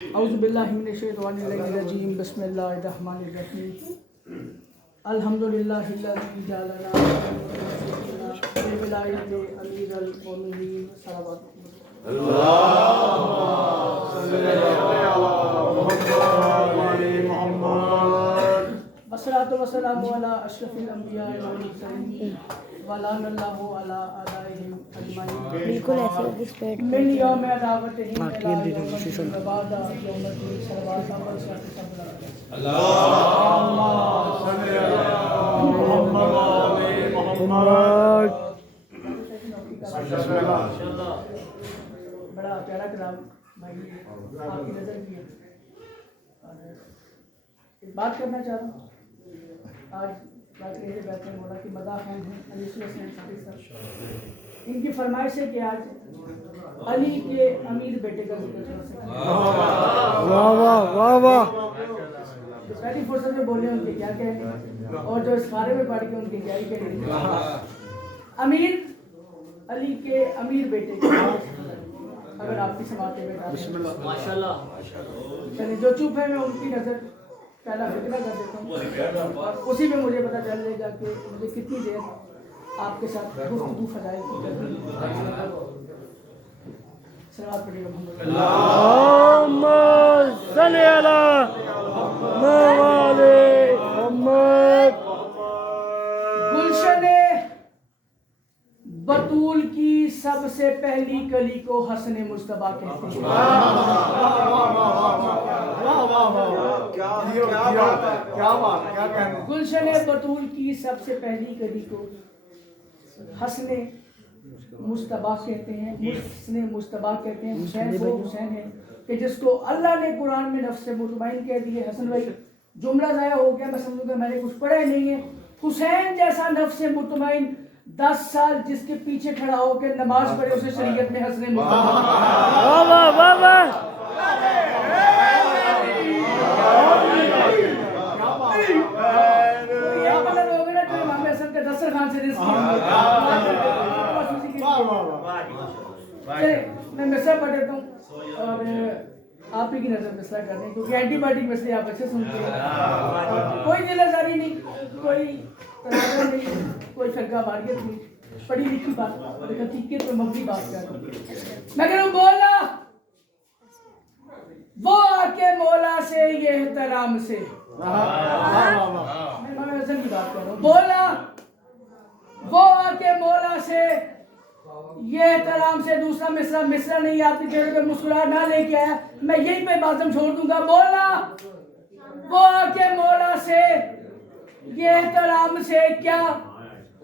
اعوذ باللہ من الشیطان الرجیم بسم اللہ الرحمن الرحیم الحمدللہ الذی جعلنا بولایۃ امیر المؤمنین صلوات والصلاۃ والسلام علی اشرف الانبیاء والمرسلین ولعن اللہ علی اعدائہم اجمعین بالکل ایسے ہوگی اسپیڈ من یوم عداوتہم الی یوم الدین وبعد یوم الدین صلوات اللہم صل علی محمد بڑا پیارا کلام بھائی آپ کی نظر کی ہے اور ایک بات کرنا چاہ رہا ہوں آج بات یہ بیٹھے مولا کی مداح خان ہیں علی حسین صاحب صاحب ان کی فرمائش ہے کہ آج علی کے امیر بیٹے کا ذکر ہو سکتا ہے واہ واہ واہ واہ پہلی فرصت میں بولے ان کے کیا کہنے اور جو اس خارے میں پڑھ کے ان کے کیا ہی کہنے امیر علی کے امیر بیٹے کا اگر آپ کی سماعتیں میں ماشاءاللہ چلیں جو چپ ہے میں ان کی نظر پہلا فکرہ کر دیتا ہوں اور اسی میں مجھے پتہ چل جائے گا کہ مجھے کتنی دیر آپ کے ساتھ گفتگو فضائل کی کرنی ہے صلوات پڑھیے محمد اللہم صل علی محمد گلشن بطول کی سب سے پہلی کلی کو حسن مجتبیٰ کہتے ہیں گلشن بطول کی سب سے پہلی کلی کو حسن مجتبیٰ کہتے ہیں حسن مجتبیٰ کہتے ہیں حسین وہ حسین ہے کہ جس کو اللہ نے قرآن میں نفس مطمئن کہہ دی ہے حسن بھائی جملہ ضائع ہو گیا میں سمجھوں گا میں نے کچھ پڑھا ہی نہیں ہے حسین جیسا نفس مطمئن 10 سال جس کے پیچھے کھڑا ہو کے نماز پڑھے اسے شریعت میں حسن مطمئن واہ واہ واہ یہ مطلب ہو گیا نا جو امام حسن کے دسترخوان سے رزق میں مصرع پڑھ دیتا ہوں اور آپ ہی کی نظر مصرع کر دیں کیونکہ اینٹی بایوٹک مصرع آپ اچھے سنتے ہیں کوئی دل آزاری نہیں کوئی تنازع نہیں کوئی فرقہ واریت نہیں پڑھی لکھی بات اور ایک حقیقت پہ مبنی بات کر رہا ہوں میں کہہ رہا ہوں بولا وہ آ کے مولا سے یہ احترام سے میں امام حسن کی بات کر رہا ہوں بولا وہ آ کے مولا سے یہ احترام سے دوسرا مصرع نہیں آپ کی چہرے پہ مسکراہٹ نہ لے کے آیا میں یہیں پہ بازم چھوڑ دوں گا بولا وہ آ کے مولا سے یہ احترام سے کیا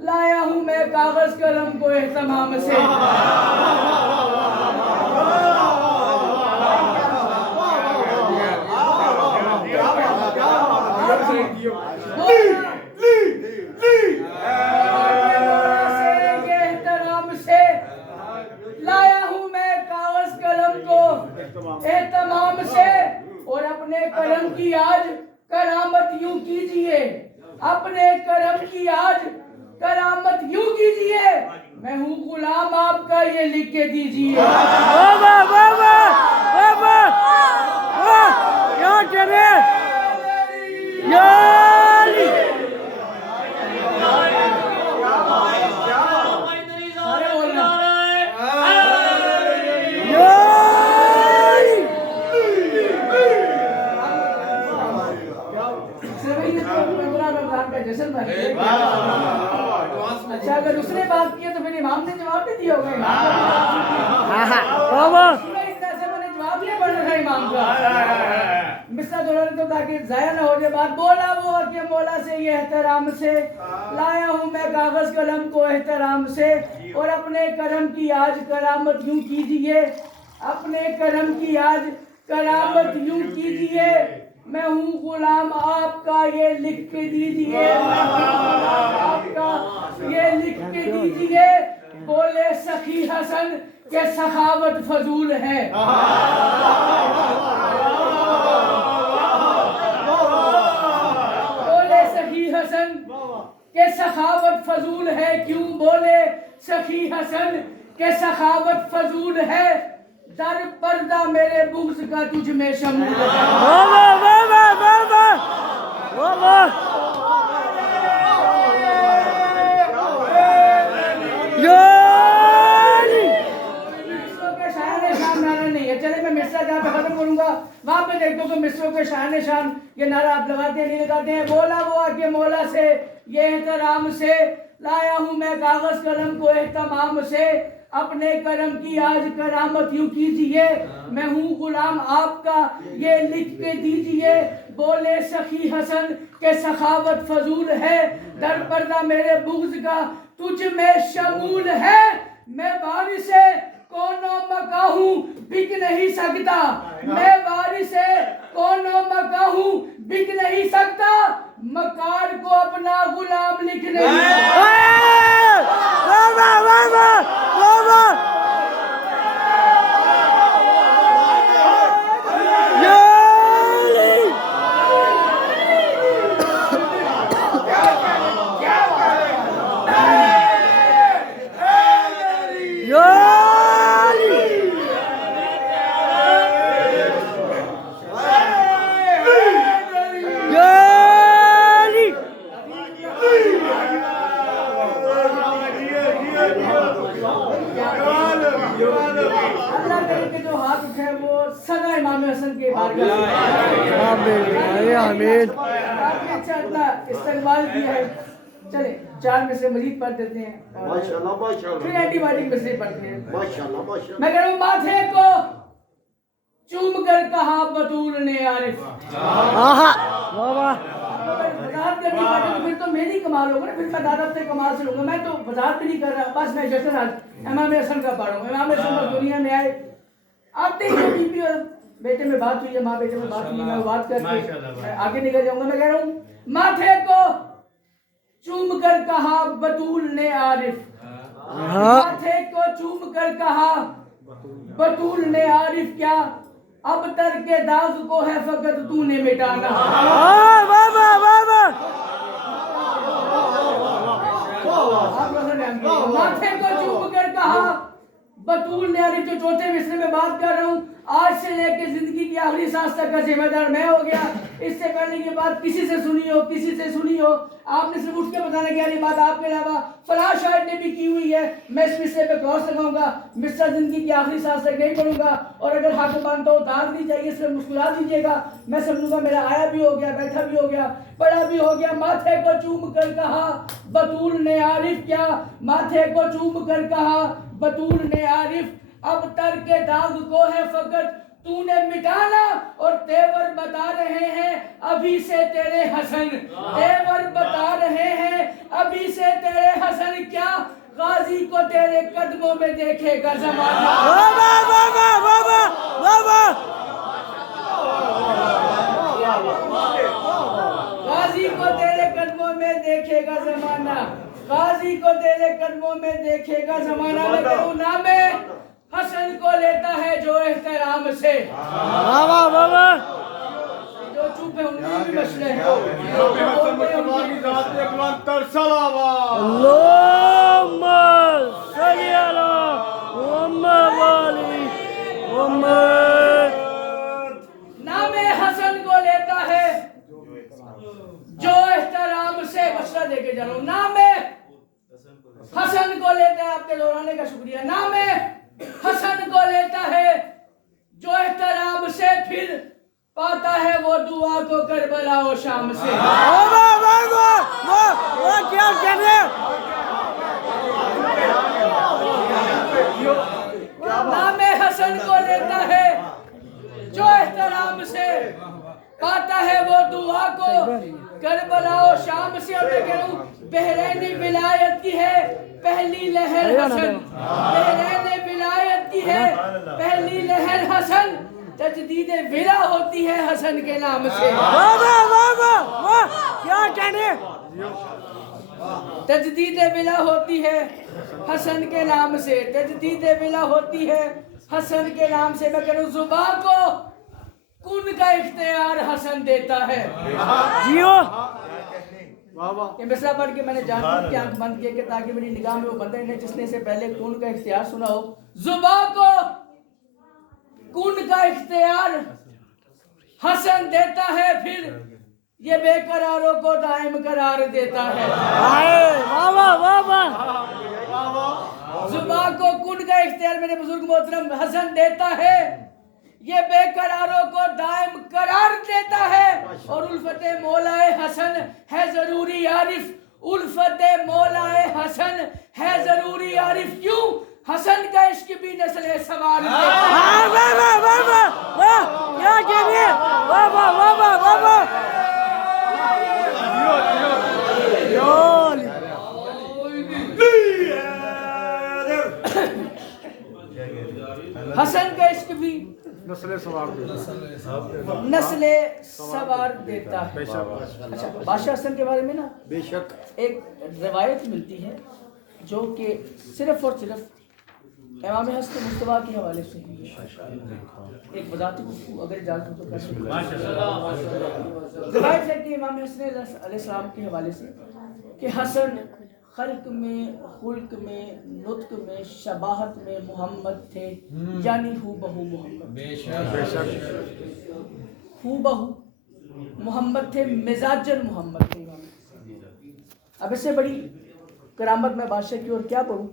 لایا ہوں میں کاغذ قلم کو اہتمام سے اہتمام سے اور اپنے کرم کی آج کرامت یوں کیجئے اپنے کرم کی آج کرامت یوں کیجئے میں ہوں غلام آپ کا یہ لکھ کے دیجئے واہ واہ واہ واہ واہ واہ کیا کرے یا علی اچھا اگر اس نے بات کی ہے تو پھر امام نے جواب بھی دیا ہوگا جواب نہیں پڑھ رہا امام کا مصرع دوڑا تو تاکہ ضائع نہ ہو جائے بات بولا وہ کہ مولا سے یہ احترام سے لایا ہوں میں کاغذ قلم کو احترام سے اور اپنے کرم کی آج کرامت یوں کیجئے اپنے کرم کی آج کرامت یوں کیجئے میں ہوں غلام آپ کا یہ لکھ کے دیجئے آپ کا یہ لکھ کے دیجئے بولے سخی حسن کہ سخاوت فضول ہے بولے سخی حسن کہ سخاوت فضول ہے کیوں بولے سخی حسن کہ سخاوت فضول ہے در پردہ میرے بغض کا تجھ میں شمول ہے واہ واہ واہ واہ واہ واہ واہ واہ یا علی مصروں کے شاعر شان نعرہ نہیں ہے. چلے میں مصرع جہاں پہ ختم کروں گا وہاں پہ دیکھتا ہوں کہ مصروں کے شاعر شان یہ نعرہ آپ لگاتے ہیں نہیں لگاتے ہیں. بولا وہ آ کے مولا سے یہ احترام سے لایا ہوں میں کاغذ قلم کو اہتمام سے اپنے کرم کی آج کرامت یوں کیجئے میں ہوں غلام آپ کا یہ لکھ کے دیجئے بولے سخی حسن کہ سخاوت فضول ہے در پردہ میرے بغض کا تجھ میں شمول ہے میں وارث کون و مکہ ہوں بک نہیں سکتا میں وارث کون و مکہ ہوں بک نہیں سکتا مکار کو اپنا غلام لکھ نہیں سکتا. واہ واہ واہ واہ واہ واہ یا علی یا علی یا علی اللہ کرے کہ جو ہاتھ اٹھے وہ سدا امام حسن کے بارگاہ سے آمین آمین آپ نے اچھا اللہ استقبال کیا ہے. چلے 4 میں سے مزید پڑھ دیتے ہیں ماشاءاللہ ماشاءاللہ پھر اینٹی بائیوٹک میں سے پڑھتے ہیں. ماشاءاللہ ماشاءاللہ میں کہہ رہا ہوں ماتھے کو چوم کر کہا بطول نے عارف. آہا واہ واہ اگر وضاحت کرنی پڑے تو پھر تو میری کمال ہوگا نا پھر میں دادا سے کمال سے لوں گا. میں تو وضاحت بھی نہیں کر رہا بس میں جشن آج امام حسن کا پڑھ رہا ہوں. امام حسن بس دنیا میں آئے آتے ہی بی بی اور بیٹے میں بات ہوئی ہے ماں بیٹے میں بات ہوئی میں بات کر کے آگے نکل جاؤں گا. میں کہہ رہا ہوں ماتھے کو چوم کر کہا بطول نے عارف ماتھے کو چوم کر کہا بطول نے عارف کیا اب تر کے داغ کو ہے فقط تو نے مٹانا. واہ واہ واہ واہ واہ ماتھے کو چوم کر کہا بطول نے عارف جو چوتھے مصرے میں بات کر رہا ہوں آج سے لے کے زندگی کی آخری سانس تک کا ذمہ دار میں ہو گیا. اس سے پہلے یہ بات کسی سے سنی ہو کسی سے سنی ہو آپ نے صرف اٹھ کے بتانا کہ یہ بات آپ کے علاوہ فلاں شاعر نے بھی کی ہوئی ہے میں اس مصرے پہ کراس لگاؤں گا مصرع زندگی کی آخری سانس تک نہیں پڑھوں گا اور اگر حق مانتا ہو داد نہیں چاہیے اس میں مسکرا دیجیے گا میں سمجھوں گا میرا آیا بھی ہو گیا بیٹھا بھی ہو گیا پڑھا بھی ہو گیا. ماتھے کو چوم کر کہا بطول نے عارف کیا ماتھے کو چوم کر کہا بطول نے عارف اب تر کے داغ کو ہے فقط تو نے مٹانا اور تیور بتا رہے ہیں ابھی سے تیرے حسن تیور بتا رہے ہیں ابھی سے تیرے حسن کیا غازی کو تیرے قدموں میں دیکھے گا زمانہ. واہ واہ واہ واہ واہ واہ واہ غازی کو تیرے قدموں میں دیکھے گا زمانہ غازی کو تیرے قدموں میں دیکھے گا زمانہ. میں کہوں نام حسن کو لیتا ہے جو احترام سے واہ واہ واہ واہ جو چوپ ہے ان میں بھی مسئلے ہیں. اللہم صلی علی محمد والی محمد. نام حسن کو لیتا ہے جو احترام سے مسئلہ دے کے جا رہا ہوں. نام حسن کو لیتا ہے آپ کے دہرانے کا شکریہ. نام حسن کو لیتا ہے جو احترام سے پھر پاتا ہے وہ دعا کو کربلا و شام سے. واہ واہ واہ واہ واہ واہ کیا کر رہے ہیں نام حسن کو لیتا ہے جو احترام سے پاتا ہے وہ دعا کو کربلا و شام سے. اور میں کہہ رہا ہوں بحرین ولایت کی ہے پہلی لہر حسن بحرین ولایت کی ہے پہلی لہر حسن تجدید ولا ہوتی ہے حسن کے نام سے. واہ واہ واہ واہ واہ کیا کر رہے ہیں تجدید ولا ہوتی ہے حسن کے نام سے تجدید ولا ہوتی ہے حسن کے نام سے. میں کہہ رہا ہوں زبان کو کن کا اختیار حسن دیتا ہے. جیو یہ مسئلہ پڑھ کے میں نے جان بوجھ کے آنکھ بند کیا کہ تاکہ میری نگاہ میں وہ بندہ نہیں جس نے سے پہلے کن کا اختیار سنا ہو. زبان کو کن کا اختیار حسن دیتا ہے، پھر یہ بے قراروں کو دائم قرار دیتا ہے۔ واہ واہ واہ واہ زبان کو کن کا اختیار میرے بزرگ محترم حسن دیتا ہے، یہ بے قراروں کو دائم قرار دیتا ہے، اور الفت مولا حسن ہے ضروری عارف، الفت مولا حسن ہے ضروری عارف، کیوں؟ حسن کا عشق بھی نسل سوار دیتا ہے۔ واہ واہ واہ واہ واہ واہ کیا کہہ واہ واہ واہ واہ واہ واہ حسن کا عشق بھی نسل سوار دیتا ہے۔ اچھا، بادشاہ حسن کے بارے میں نا بے شک ایک روایت ملتی ہے جو کہ صرف اور صرف امام حسن مصطفیٰ کے حوالے سے ہے۔ ایک وضاحتی گفتگو اگر اجازت ہو تو کر سکتے ہیں۔ روایت ہے کہ امام حسن علیہ السلام کے حوالے سے کہ حسن خلق میں، خلق میں، نطق میں، شباہت میں محمد تھے، یعنی ہو بہو محمد، ہو بہو محمد تھے، مزاجن محمد تھے امام حسن۔ اب اس سے بڑی کرامت میں بادشاہ کی اور کیا پڑھوں؟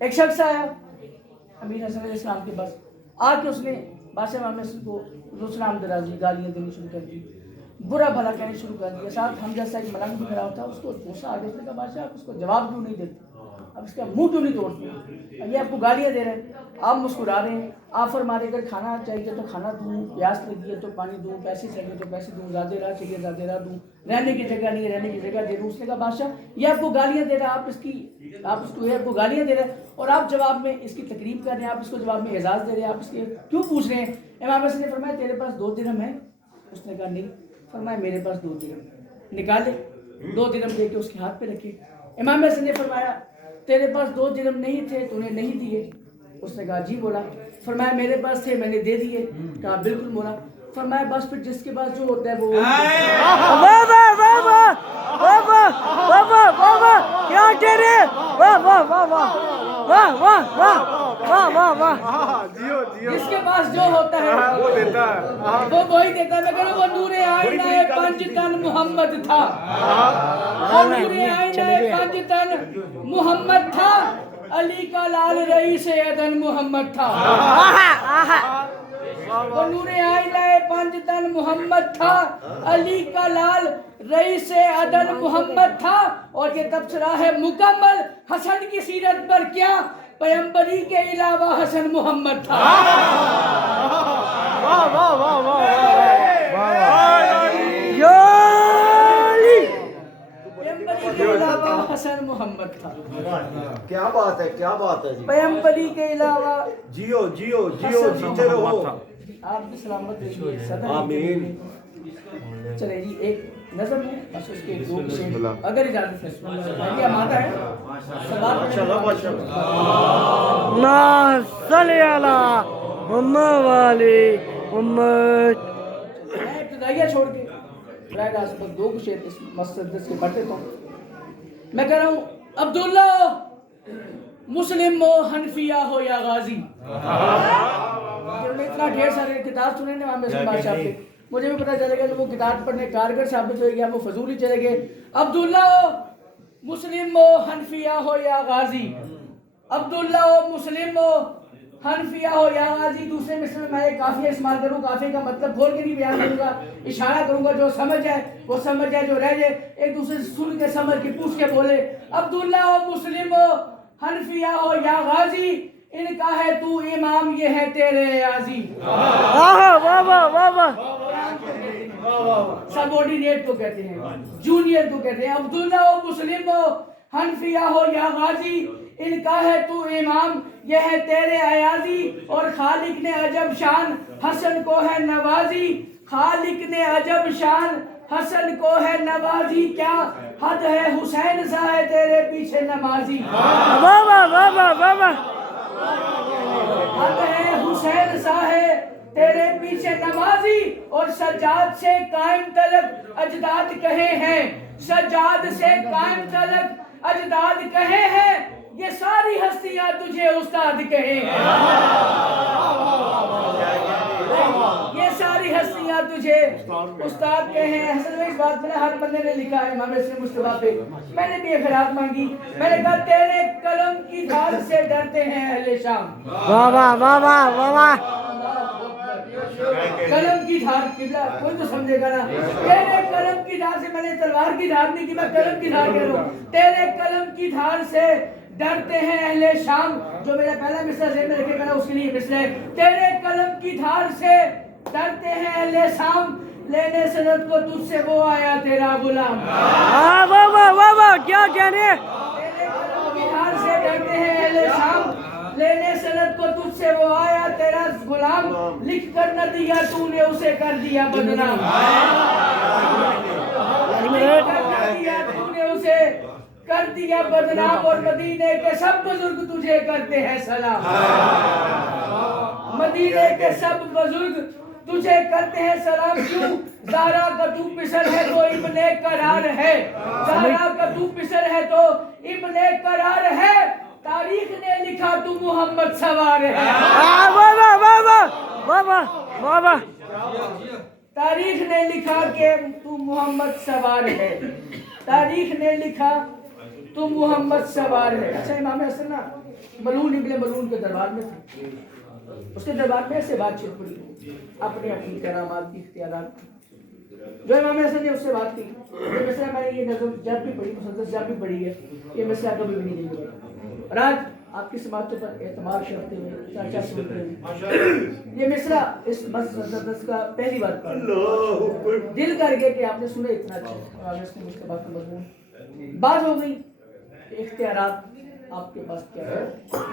ایک شخص آیا امیر حسن علیہ السلام کے پاس، آ کے اس نے بادشاہ امام حسن کو رسلام درازی، گالیاں دینی شروع کر دی، برا بھلا کہنے شروع کر دیا۔ ساتھ ہم جیسا ایک ملنگ بھی کھڑا ہوتا، اس کو غصہ آ گیا، اس نے کہا بادشاہ آپ اس کو جواب کیوں نہیں دیتے، اب اس کا منہ کیوں نہیں توڑتے، یہ آپ کو گالیاں دے رہے ہیں، آپ مسکرا رہے ہیں، آپ فرما رہے اگر کھانا چاہیے تو کھانا دوں، پیاس لگی ہے تو پانی دوں، پیسے چاہیے تو پیسے دوں، زیادہ راہ چاہیے زیادہ راہ دوں، رہنے کی جگہ نہیں رہنے کی جگہ دے دوں۔ اس نے کہا بادشاہ یہ آپ کو گالیاں دے رہا ہے، آپ اس کو یہ آپ کو گالیاں دے رہے ہیں اور آپ جواب میں اس کی تقریب کر رہے ہیں، آپ اس کو جواب میں اعزاز دے رہے ہیں، آپ اس کے کیوں پوچھ رہے ہیں؟ امام حسن نے فرمایا تیرے پاس 2 درہم ہے؟ اس نے کہا نہیں۔ فرمایا میرے پاس 2 درہم، نکالے 2 درہم دے کے اس کے ہاتھ پہ رکھے۔ امام حسن نے فرمایا تیرے پاس 2 درہم نہیں تھے تو نے نہیں دیے؟ اس نے کہا جی مولا۔ فرمایا میرے پاس تھے میں نے دے دیے؟ کہا بالکل مولا۔ فرمایا بس پھر جس کے پاس جو ہوتا ہے وہ واہ واہ واہ واہ واہ واہ واہ واہ واہ واہ کیا کہہ رہے واہ واہ واہ واہ واہ واہ واہ واہ واہ واہ جس کے پاس جو ہوتا ہے وہ دیتا ہے، وہ وہی دیتا ہے۔ میں کہہ رہا ہوں وہ نور آئینہ پنج تن محمد تھا، وہ نور آئینہ پنج تن محمد تھا، علی کا لال رئیس عدن محمد تھا، وہ نور آئینہ پنج تن محمد تھا، علی کا لال رئیس عدن محمد تھا، اور یہ تبصرہ ہے مکمل حسن کی سیرت پر کیا پیمبری کے علاوہ حسن محمد تھا۔ پیمبری کے علاوہ حسن محمد تھا، کیا بات ہے، کیا بات ہے جی، پیمبری کے علاوہ جیو جیو جیو جیتے رہو، آپ بھی سلامت رہیے، صدر آمین۔ چلے جی ایک نظم ہے بس اس کے 2 سے اگر اجازت ہے کیا ماتا ہے ماشاءاللہ ماشاءاللہ۔ نا صلی علی محمد والی محمد۔ میں ابتدائیہ چھوڑ کے براہ راست 2 شعر اس مسجد کے پڑھتے تو میں کہہ رہا ہوں عبداللہ مسلم ہو حنفیہ ہو یا غازی۔ میں اتنا ڈھیر سارے کتاب سنے نے امام حسن بادشاہ پہ، مجھے بھی پتہ چلے گا کہ وہ کتاب پڑھنے کارگر ثابت ہوئے گیا، وہ فضول ہی چلے گئے۔ عبداللہ مسلم ہو حنفیہ ہو یا غازی، عبداللہ مسلم ہو حنفیہ ہو یا غازی۔ دوسرے مصرع میں میں ایک قافیہ استعمال کروں، قافیے کا مطلب کھول کے نہیں بیان کروں گا، اشارہ کروں گا، جو سمجھ جائے وہ سمجھ جائے، جو رہ جائے ایک دوسرے سے سن کے سمجھ کے پوچھ کے بولے۔ عبداللہ مسلم ہو حنفیہ ہو یا غازی، ان کا ہے تو امام یہ ہے تیرے عازی۔ واہ واہ واہ واہ واہ سب آرڈینیٹ کو کہتے ہیں، جونیئر کو کہتے ہیں۔ عبداللہ ہو مسلم ہو حنفیہ ہو یا غازی، ان کا ہے تو امام یہ ہے تیرے ایازی، اور خالق نے عجب شان حسن کو ہے نوازی، خالق نے عجب شان حسن کو ہے نوازی، کیا حد ہے حسین سا ہے تیرے پیچھے نمازی۔ واہ واہ واہ واہ واہ واہ حد ہے حسین سا ہے تیرے پیچھے نمازی، اور سجاد سے قائم طلب اجداد کہے ہیں، سجاد سے قائم طلب اجداد کہے ہیں، یہ ساری ہستیاں تجھے استاد کہے ہیں۔ یہ ساری ہستیاں تجھے استاد کے ہیں. حسن بھائی اس بات میں ہر بندے نے لکھا ہے امام حسن مصطفیٰ پہ. میں نے بھی خیرات مانگی. میں نے کہا تیرے قلم کی دھار سے ڈرتے ہیں اہل شام. واہ واہ واہ واہ واہ واہ. قلم کی دھار قبلہ کوئی تو سمجھے گا نا. تیرے قلم کی دھار سے, میں نے تلوار کی دھار نہیں کی, میں قلم کی دھار کہہ رہا ہوں. تیرے قلم کی دھار سے ڈرتے ہیں اہل شام. جو میرا پہلا مصرع ذہن میں رکھے گا نا اس کے لیے مصرع ہے. تیرے قلم کی دھار سے ڈرتے ہیں اہل شام, لینے سند کو تجھ سے وہ آیا تیرا غلام. واہ واہ واہ واہ واہ. کیا کہنے. تیرے قلم کی دھار سے ڈرتے ہیں اہل شام, لینے سند کو تجھ سے وہ آیا تیرا غلام. لکھ کر نہ دیا تو نے اسے کر دیا بدنام. لکھ کر نہ دیا تو نے اسے کر دیا بدنام. اور مدینے کے سب بزرگ تجھے کرتے ہیں سلام. مدینے کے سب بزرگ تجھے کرتے ہیں سلام. کیوں؟ زہرا کا تو پسر ہے تو ابن قرار ہے. زہرا کا تو پسر ہے تو ابن قرار ہے. تاریخ نے لکھا تو محمد سوار ہے. واہ واہ واہ واہ واہ واہ واہ واہ. تاریخ نے لکھا کہ تو محمد سوار ہے. تاریخ نے لکھا تو محمد سوار ہے. اچھا امام حسن نا ملون ابن ملون کے دربار میں تھے. اس کے دربار میں ایسے بات چیت پڑی اپنے اپنی کرامات کی اختیارات کی. جو امام حسن نے اس سے بات کی, یہ مصرع میں نے یہ نظم جب بھی پڑھی, مسدس جب بھی پڑھی ہے, یہ مصرع کبھی بھی نہیں پڑھی. اور آج آپ کی سماعتوں پر اعتماد کرتے ہوئے چاچا سنتے ہوئے یہ مصرع اس مسدس کا پہلی بار پڑھا. دل کر گئے کہ آپ نے سنا اتنا اچھا امام حسن مصطفیٰ کا مضمون. بات ہو گئی اختیارات آپ کے پاس کیا ہے.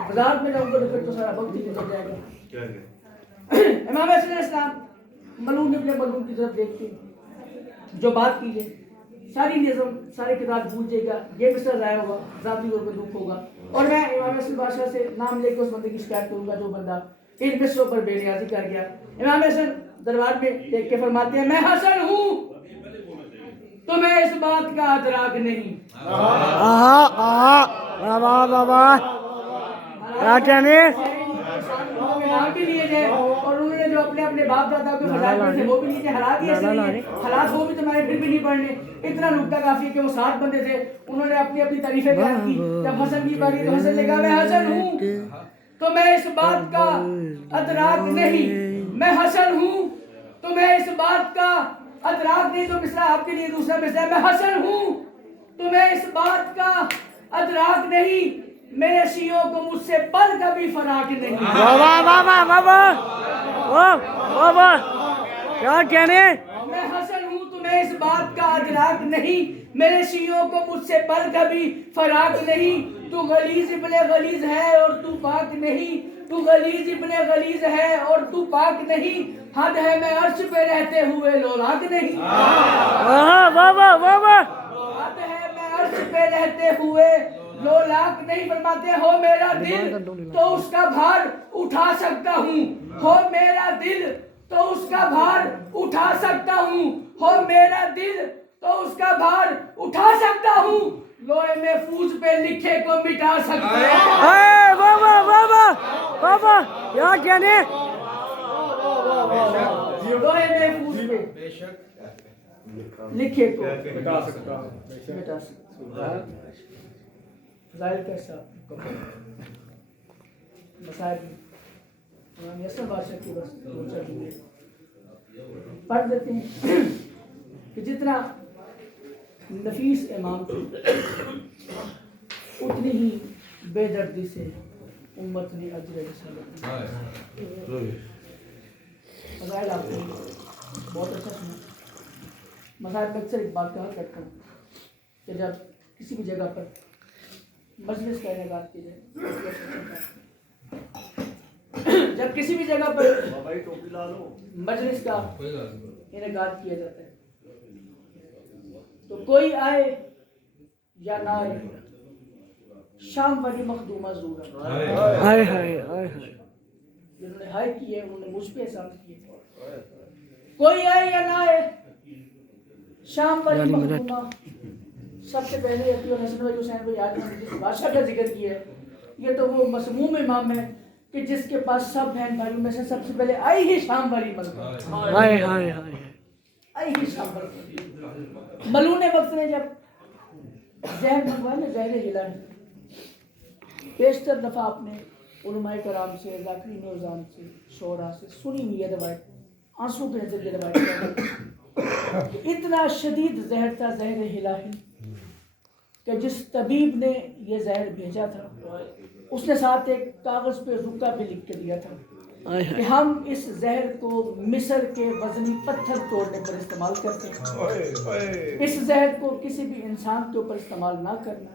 وزارت میں جاؤں گا تو پھر تو سارا وقت ہی گزر جائے گا. امام حسن علیہ السلام ملون ابن ملون کی طرف دیکھتے جو بات کی ہے ساری نظم سارے کتاب بھول جائے گا. یہ مصرع ضائع ہوگا, ذاتی طور پر دکھ ہوگا. اور میں امام حسن بادشاہ سے نام لے کے اس بندے کی شکایت کروں گا جو بندہ ان مصروں پر بے نیازی کر گیا. امام حسن دربار میں دیکھ کے فرماتے ہیں میں حسن ہوں تمہیں اس بات کا ادراک نہیں. آہا آہا. واہ واہ واہ واہ. کیا کہنے. نام بھی لیے تھے اور انہوں نے جو اپنے اپنے باپ دادا کے فضائل میں تھے وہ بھی لیے تھے. حالات ہی ایسے نہیں ہیں, حالات وہ بھی تمہارے پھر بھی نہیں پڑھنے. اتنا نکتہ کافی ہے کہ وہ 7 بندے تھے, انہوں نے اپنی اپنی تعریفیں بیان کی. جب حسن کی باری تو حسن نے کہا میں حسن ہوں تمہیں اس بات کا ادراک نہیں. میں حسن ہوں تمہیں اس بات کا ادراک نہیں. تو مصرع آپ کے لیے دوسرا مصرع ہے میں حسن ہوں تمہیں اس بات کا ادراک نہیں. میرے شیعوں کو مجھ سے پل کا بھی فراق نہیں. واہ واہ واہ واہ واہ واہ. واہ واہ واہ. کیا کہنے. میں حسن ہوں تمہیں اس بات کا ادراک نہیں. میرے شیعوں کو مجھ سے پل کا بھی فراق نہیں. تو غلیظ ابن غلیظ ہے اور تو پاک نہیں. تو غلیظ ابن غلیظ ہے اور تو پاک نہیں. حد ہے میں عرش پہ رہتے ہوئے لولاک نہیں. واہ واہ واہ واہ واہ. حد ہے میں عرش پہ رہتے ہوئے لولاک نہیں. فرماتے ہو میرا دل تو اس کا بھار اٹھا سکتا ہوں. ہو میرا دل تو اس کا بھار اٹھا سکتا ہوں. ہو میرا دل تو اس کا بھار اٹھا سکتا ہوں. لوہے محفوظ پہ لکھے کو مٹا سکتا ہوں. واہ واہ واہ واہ واہ واہ. کیا کہنے. لوہے محفوظ پہ لکھے کو مٹا سکتا ہوں. ظاہر کیسا مسائل امام حسن بادشاہ کی بس پڑھ دیتے ہیں کہ جتنا نفیس امام تھے اتنی ہی بے دردی سے امت نے اجر رسالت. مسائل آپ نے بہت اچھا سنا. مسائل میں اکثر ایک بات کہا کرتا ہوں کہ جب کسی بھی جگہ پر مجلس کا انعقاد کیا جائے, جب کسی بھی جگہ پر مجلس کا انعقاد کیا جاتا ہے تو کوئی آئے یا نہ آئے شام والی مخدومہ ضرور ہے. ہائے ہائے ہائے ہائے. جنہوں نے ہائے کیے انہوں نے مجھ پہ احسان کیے. کوئی آئے یا نہ آئے شام والی مخدومہ سب سے پہلے حسن بھائی حسین بھائی آج جس بادشاہ کا ذکر کیا ہے یہ تو وہ مسموم امام ہے کہ جس کے پاس سب بہن بھائیوں میں سے سب سے پہلے آئی ہی شام والی ملکہ، ہائے ہائے ہائے آئی ہی شام والی ملون وقت نے جب زہر منگوایا نا، زہر ہلاہی، بیشتر دفعہ آپ نے علماء کرام سے، ذاکرین نظام سے، شعراء سے سنی ہوئی ہے روایت، آنسو کے نظر یہ روایت کہ اتنا شدید زہر تھا، زہر ہلاہی، کہ جس طبیب نے یہ زہر بھیجا تھا اس نے ساتھ ایک کاغذ پہ رکا بھی لکھ کے دیا تھا کہ ہم اس زہر کو مصر کے وزنی پتھر توڑنے پر استعمال کرتے ہیں، اس زہر کو کسی بھی انسان کے اوپر استعمال نہ کرنا،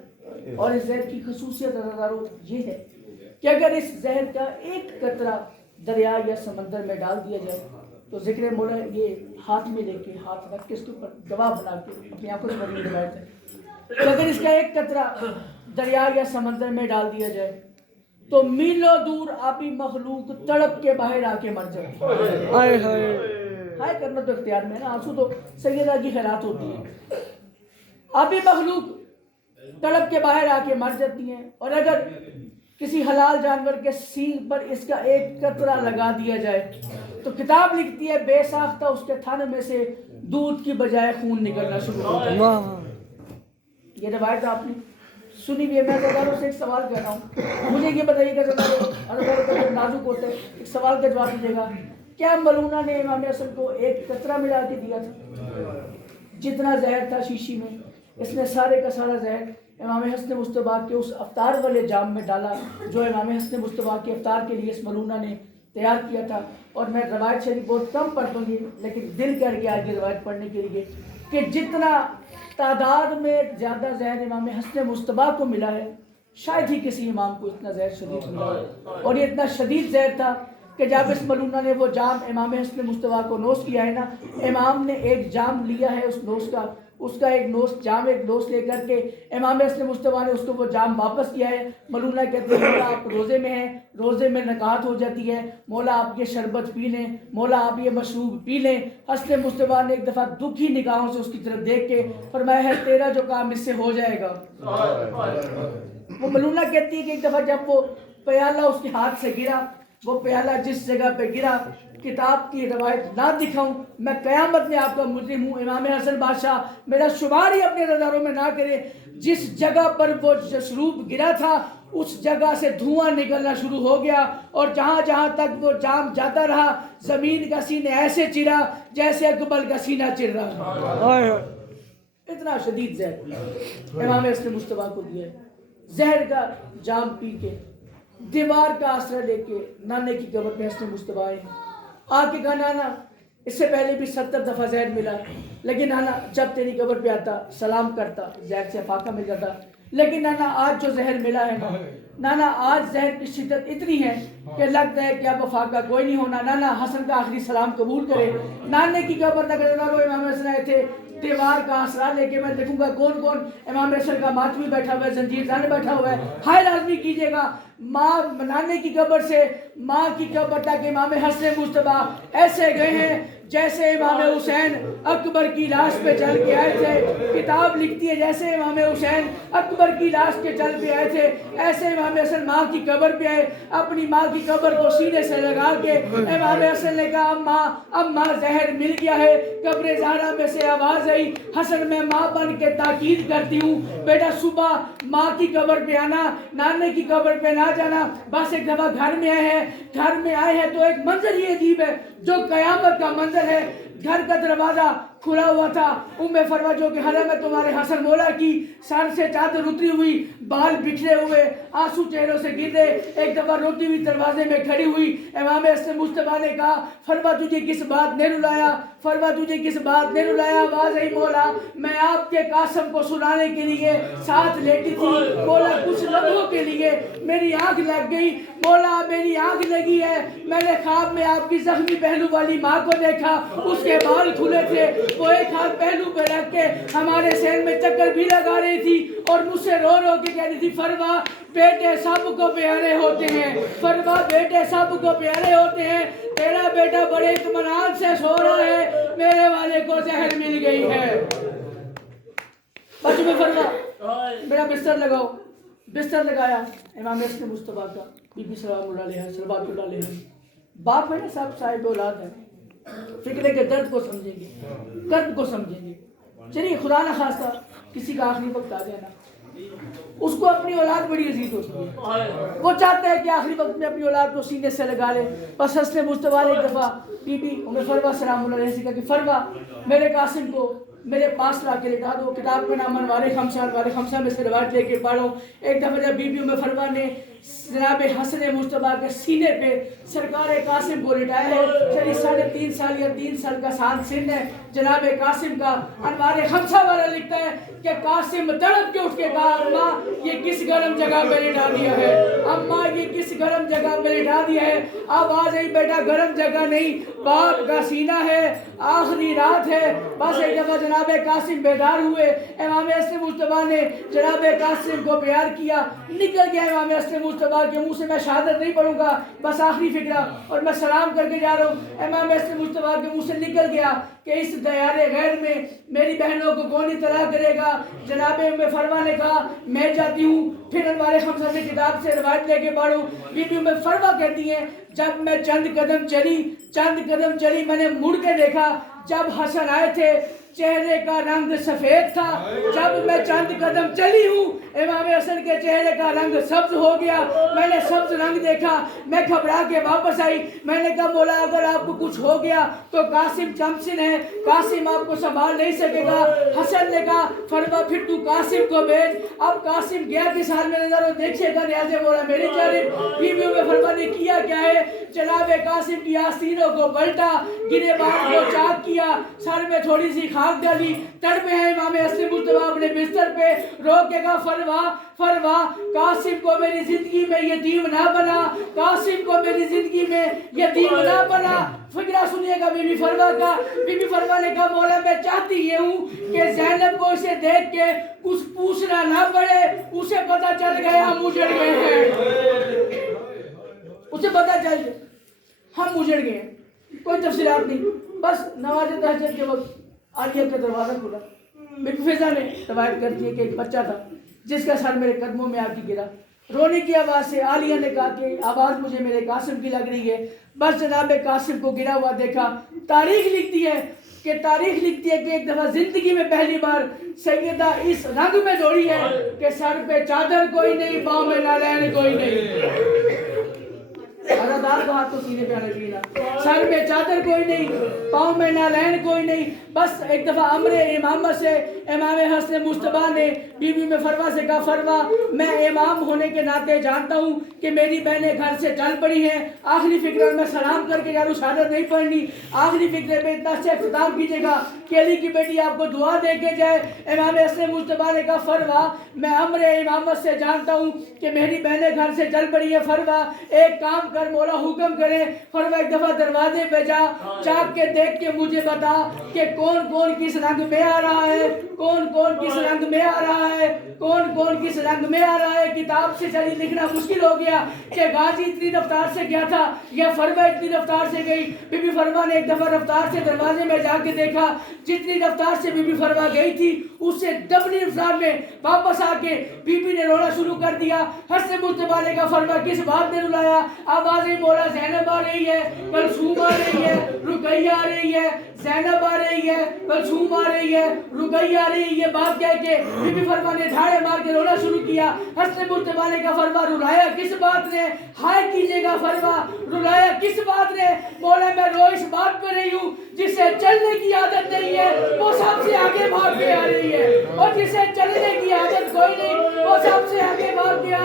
اور اس زہر کی خصوصیت عزیزارو یہ ہے کہ اگر اس زہر کا ایک قطرہ دریا یا سمندر میں ڈال دیا جائے تو ذکر مولا یہ ہاتھ میں لے کے، ہاتھ رکھ کے اس کے اوپر گواہ بنا کے اپنی آنکھوں سے بڑی روایت ہے کہ اگر اس کا ایک قطرہ دریا یا سمندر میں ڈال دیا جائے تو میلوں دور آبی مخلوق تڑپ کے باہر آ کے مر جائے۔ ہائے ہائے ہائے کرنا تو اختیار میں نا، آنسو تو سیدہ کی خیرات ہوتی ہے، آبی مخلوق تڑپ کے باہر آ کے مر جاتی ہیں، اور اگر کسی حلال جانور کے سینگ پر اس کا ایک قطرہ لگا دیا جائے تو کتاب لکھتی ہے بے ساختہ اس کے تھن میں سے دودھ کی بجائے خون نکلنا شروع ہوتا ہے۔ واہ یہ روایت آپ نے سنی بھی ہے۔ میں ذرا سے ایک سوال کر رہا ہوں، مجھے یہ بتائیے کہ ذرا نازک ہوتے ہیں، ایک سوال کا جواب دیجیے گا، کیا ملونہ نے امام حسن کو ایک قطرہ ملا کے دیا تھا؟ جتنا زہر تھا شیشی میں، اس نے سارے کا سارا زہر امام حسن مصطفیٰ کے اس افطار والے جام میں ڈالا جو امام حسن مصطفیٰ کے افطار کے لیے اس ملونہ نے تیار کیا تھا۔ اور میں روایت شریف بہت کم پڑھتا ہوں لیکن دل کر کے آج یہ روایت پڑھنے کے لیے کہ جتنا تعداد میں زیادہ زہر امام حسن مصطفیٰ کو ملا ہے شاید ہی کسی امام کو اتنا زہر شدید ملا ہے، اور یہ اتنا شدید زہر تھا کہ جب اس ملونہ نے وہ جام امام حسن مصطفیٰ کو نوش کیا ہے نا، امام نے ایک جام لیا ہے اس کا ایک نوش لے کر کے امام حسن مصطفیٰ نے اس کو وہ جام واپس کیا ہے۔ ملونہ کہتے ہیں مولا آپ روزے میں ہیں، روزے میں نکاحت ہو جاتی ہے، مولا آپ یہ شربت پی لیں، مولا آپ یہ مشروب پی لیں۔ حسن مصطفیٰ نے ایک دفعہ دکھی نگاہوں سے اس کی طرف دیکھ کے فرمایا ہے تیرا جو کام اس سے ہو جائے گا۔ وہ ملونہ کہتی ہے کہ ایک دفعہ جب وہ پیالہ اس کے ہاتھ سے گرا، وہ پیالہ جس جگہ پہ گرا، کتاب کی روایت نہ دکھاؤں میں قیامت میں آپ کا مجرم ہوں، امام حسن بادشاہ میرا شمار ہی اپنے رضاروں میں نہ کرے، جس جگہ پر وہ مشروب گرا تھا اس جگہ سے دھواں نکلنا شروع ہو گیا، اور جہاں جہاں تک وہ جام جاتا رہا زمین کا سینہ ایسے چرا جیسے اکبل کا سینہ چر رہا۔ اتنا شدید زہر امام حسن مصطفیٰ کو دیا ہے۔ زہر کا جام پی کے دیوار کا آسرا لے کے نانے کی قبر پہ حسن مصطفیٰ آئے، آ کے کہا نانا اس سے پہلے بھی 70 دفعہ زہر ملا، لیکن نانا جب تیری قبر پہ آتا سلام کرتا زہر سے فاقہ مل جاتا، لیکن نانا آج جو زہر ملا ہے نانا آج زہر کی شدت اتنی ہے کہ لگتا ہے کہ اب فاقہ کوئی نہیں ہونا، نانا حسن کا آخری سلام قبول کرے۔ نانے کی قبر تک امام حسن آئے تھے، دیوار کا آسرا لے کے میں دیکھوں گا کون کون امام حسن کا ماتمی بیٹھا ہوا ہے، زنجیر زن بیٹھا ہوا ہے، ہائے لازمی کیجئے گا ماں نانے کی قبر سے ماں کی قبر تک امام حسن مصطفیٰ ایسے گئے ہیں جیسے امام حسین اکبر کی لاش پہ چل کے آئے تھے۔ کتاب لکھتی ہے جیسے امام حسین اکبر کی لاش کے چل پہ آئے تھے ایسے امام حسن ماں کی قبر پہ آئے، اپنی ماں کی قبر کو سینے سے لگا کے امام حسن نے کہا اماں زہر مل گیا ہے۔ قبر زہرا میں سے آواز آئی، حسن میں ماں بن کے تاکید کرتی ہوں بیٹا صبح ماں کی قبر پہ آنا، نانے کی قبر پہ نہ جانا۔ بس ایک دفعہ گھر میں آئے ہیں تو ایک منظر ہی عجیب ہے جو قیامت کا منظر ہے۔ گھر کا دروازہ کھلا ہوا تھا، فرما جو کہ حرم ہے تمہارے حسن مولا کی، سر سے چادر اتری ہوئی، بال بکھرے ہوئے، آنسو چہروں سے گر رہے، ایک دفعہ روتی ہوئی دروازے میں کھڑی ہوئی۔ امام حسن مصطفیٰ نے کہا فرما تجھے کس بات نے رلایا، فرما تجھے کس بات نے رلایا؟ آواز آئی مولا میں آپ کے قاسم کو سنانے کے لیے ساتھ لیٹی تھی، مولا کچھ لمحوں کے لیے میری آنکھ لگ گئی، مولا میری آنکھ لگی ہے، میں نے خواب میں آپ کی زخمی پہلو والی ماں کو دیکھا، اس کے بال کھلے تھے، وہ ایک ہاتھ پہلو پہ رکھ کے ہمارے سین میں چکر بھی لگا رہی تھی اور مجھ سے رو رو کے کہہ رہی تھی فرما بیٹے سب کو پیارے ہوتے ہیں، فرما بیٹے سب کو پیارے ہوتے ہیں، تیرا بیٹا بڑے اطمینان سے سو رہا ہے، میرے والے کو زہر مل گئی ہے۔ بچوں میں فرما میرا بستر لگاؤ، بستر لگایا امام حسن مصطفیٰ کا، بی بی سلام اللہ علیہ صلوات اللہ علیہ باپ ہے نا صاحب اولاد ہے فکر کے درد کو سمجھیں گے قرب کو سمجھیں گے چلیے خدا نہ خواستہ کسی کا آخری وقت آ جائے نا اس کو اپنی اولاد بڑی عزیز ہوتی ہے وہ چاہتا ہے کہ آخری وقت میں اپنی اولاد کو سینے سے لگا لے بس حسن مصطفیٰ نے ایک دفعہ بی بی ام فروا سلام اللہ علیہ سے کہا کہ فروا میرے قاسم کو میرے پاس لا کے لٹا دو کتاب کا نام انوار خمسہ میں سے روایت لے کے پڑھو ایک دفعہ جب بی بی ام فروا نے جناب حسن مصطفیٰ کے سینے پہ سرکار قاسم کو لٹایا ہے چلیے 3.5 سال یا 3 سال کا سن ہے جناب قاسم کا انوار خمسہ والا لکھتا ہے کہ قاسم تڑپ کے اٹھ کے کہا اماں یہ کس گرم جگہ پہ لٹا دیا ہے اماں یہ کس گرم جگہ پہ لٹا دیا ہے آواز آئی بیٹا گرم جگہ نہیں باپ کا سینہ ہے آخری رات ہے بس ایک دفعہ جناب قاسم بیدار ہوئے امام حسن مصطفیٰ نے جناب قاسم کو پیار کیا نکل گیا امام حسن مصطفیٰ کے منہ سے میں شہادت نہیں پڑھوں گا بس آخری فکرہ اور میں سلام کر کے جا رہا ہوں امام حسن مصطفیٰ کے منہ سے نکل گیا کہ اس دیار غیر میں میری بہنوں کو کون اطلاع کرے گا جناب ام فروا نے کہا میں جاتی ہوں پھر انوار خمسہ سے کتاب سے روایت لے کے پڑھوں بی بی ام فروا کہتی ہیں جب میں چند قدم چلی میں نے مڑ کے دیکھا جب حسن آئے تھے چہرے کا رنگ سفید تھا جب میں چند قدم چلی ہوں امام حسن کے چہرے کا رنگ سبز ہو گیا میں نے سبز رنگ دیکھا میں گھبرا کے واپس آئی میں نے کہا مولا اگر آپ کو کچھ ہو گیا تو قاسم چمسن ہے قاسم آپ کو سنبھال نہیں سکے گا حسن نے کہا فرما پھر تو قاسم کو بھیج اب قاسم گیا کس حال میں نظر دیکھے گا نیاز مولا میری جانب بی بی ام فرما نے کیا کیا ہے جناب قاسم کی آستینوں کو پلٹا گرے بان کو چاک کیا سر میں تھوڑی سی خاک ڈالی تڑپے ہیں امام حسن مصطفیٰ اپنے بستر پہ رو کے کہا فروا قاسم کو میری زندگی میں یتیم نہ بنا قاسم کو میری زندگی میں یتیم نہ بنا فکرہ سنیے گا بی بی فروا کا بی بی فروا نے کہا مولا میں چاہتی یہ ہوں کہ زینب کو اسے دیکھ کے کچھ پوچھنا نہ پڑے اسے پتہ چل گیا ہم اجڑ گئے ہیں اسے پتہ چل گیا ہم اجڑ گئے ہیں کوئی تفصیلات نہیں بس نماز تہجد کے وقت عالیہ کا دروازہ کھلا بی فضا نے روایت کرتی ہے کہ ایک بچہ تھا جس کا سر میرے قدموں میں آ کے گرا رونے کی آواز سے عالیہ نے کہا کہ آواز مجھے میرے قاسم کی لگ رہی ہے بس جناب قاسم کو گرا ہوا دیکھا تاریخ لکھتی ہے کہ ایک دفعہ زندگی میں پہلی بار سیدہ اس رنگ میں دوڑی ہے کہ سر پہ چادر کوئی نہیں پاؤں میں نالین کوئی نہیں ادادار کو ہاتھ کو سینے پہ آنے چاہیے سر میں چادر کوئی نہیں پاؤں میں نالین کوئی نہیں بس ایک دفعہ امر امامت سے امام حسن مصطفیٰ نے بی بی میں فروا سے کہا فروا میں امام ہونے کے ناطے جانتا ہوں کہ میری بہنیں گھر سے چل پڑی ہیں آخری فکر میں سلام کر کے یارو شہادت نہیں پڑھنی آخری فکر پہ اتنا سے اختتام کیجیے گا کیلی کی بیٹی آپ کو دعا دے کے جائے امام حسن مصطفیٰ نے کہا فروا میں امر امامت سے جانتا ہوں کہ میری بہنیں گھر سے چل پڑی ہیں فروا ایک کام کر مولا حکم کرے فرما ایک دفعہ دروازے پہ جا چاک کے دیکھ کے مجھے بتا کہ کون کون کس رنگ میں آ رہا ہے کون کون کس رنگ میں آ رہا ہے کون کون کس رنگ میں آ رہا ہے کتاب سے چلی لکھنا مشکل ہو گیا کہ غازی اتنی رفتار سے گیا تھا یا فرما اتنی رفتار سے گئی بی بی فرما نے ایک دفعہ رفتار سے دروازے میں جا کے دیکھا جتنی رفتار سے بی بی فرما گئی تھی اس سے ڈبل رفتار میں واپس آ کے بی بی نے رونا شروع کر دیا حسن مصطفیٰ نے کہا فرما کس بات نے رلایا آوازیں مولا زینب آ رہی ہے کلثوم آ رہی ہے رقیہ آ رہی ہے زینب آ رہی ہے کلثوم آ رہی ہے رقیہ آ رہی ہے یہ بات کہہ کے بی بی فرما نے دھاڑے مار کے رونا شروع کیا حسن مصطفیٰ نے کہا فرما رلایا کس بات نے ہائے کیجیے گا فرما رلایا کس بات نے مولا میں رو اس بات پہ رہی ہوں جسے چلنے کی عادت نہیں ہے وہ سب سے آگے بھاگ کے آ رہی ہے اور جسے چلنے کی عادت کوئی